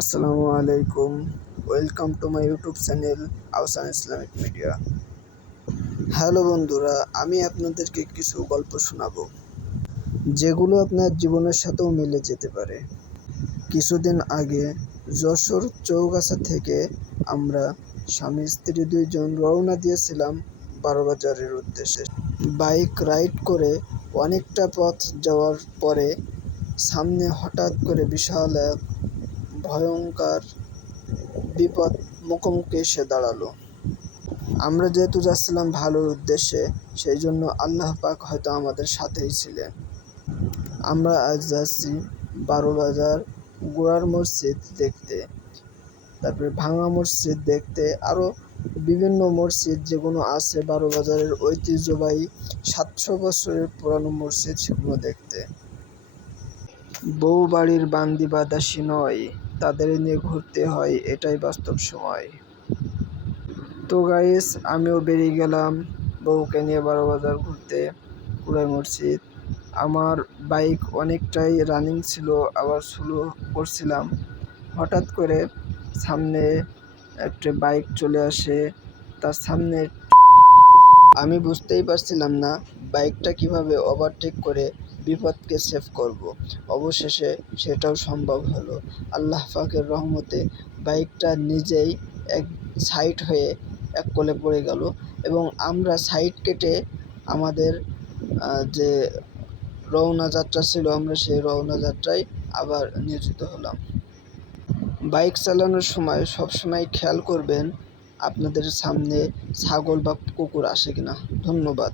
আসসালামু আলাইকুম। Welcome to my YouTube channel Ahsan Islamic media hello বন্ধুরা, আমি আপনাদেরকে কিছু গল্প শোনাবো। যেগুলো আপনার জীবনের সাথেও মিলে যেতে পারে। কিছুদিন আগে যশোর চৌগাছা থেকে আমরা স্বামী স্ত্রী দুইজন রওনা দিয়েছিলাম বারোবাজারের উদ্দেশ্যে। বাইক রাইড করে অনেকটা পথ যাওয়ার পরে সামনে হঠাৎ করে বিশাল এক ভয়ঙ্কর বিপদ মুখোমুখি এসে দাঁড়াল। আমরা যেহেতু যাচ্ছিলাম ভালোর উদ্দেশ্যে, সেই জন্য আল্লাহ পাক হয়তো আমাদের সাথেই ছিলেন। আমরা আজ যাচ্ছি বারো বাজার গোড়ার মসজিদ দেখতে। তারপরে ভাঙা মসজিদ দেখতে আরও বিভিন্ন মসজিদ যেগুলো আছে বারো বাজারের ঐতিহ্যবাহী সাতশো বছরের পুরানো মসজিদ সেগুলো দেখতে। বউ বাড়ির বান্দি বাদাসী নয়। তাদের নিয়ে ঘুরতে হয়, এটাই বাস্তব সময়। তো গাইস আমিও বেরিয়ে গেলাম বউকে নিয়ে বারো বাজার ঘুরতে পুরাই মসজিদ। আমার বাইক অনেকটাই রানিং ছিল, আবার স্লো করছিলাম। হঠাৎ করে সামনে একটা বাইক চলে আসে, তার সামনে আমি বুঝতেই পারছিলাম না বাইকটা কীভাবে ওভারটেক করে বিপদকে সেভ করব। অবশেষে সেটাও সম্ভব হলো আল্লাহ পাকের রহমতে বাইকটা নিজেই এক সাইড হয়ে এক কোলে পড়ে গেল এবং আমরা সাইড কেটে আমাদের যে রওনা যাত্রা ছিল আমরা সেই রওনা যাত্রায় আবার নিয়োজিত হলাম বাইক চালানোর সময় সবসময় খেয়াল করবেন আপনাদের সামনে ছাগল বা কুকুর আসে কিনা? ধন্যবাদ।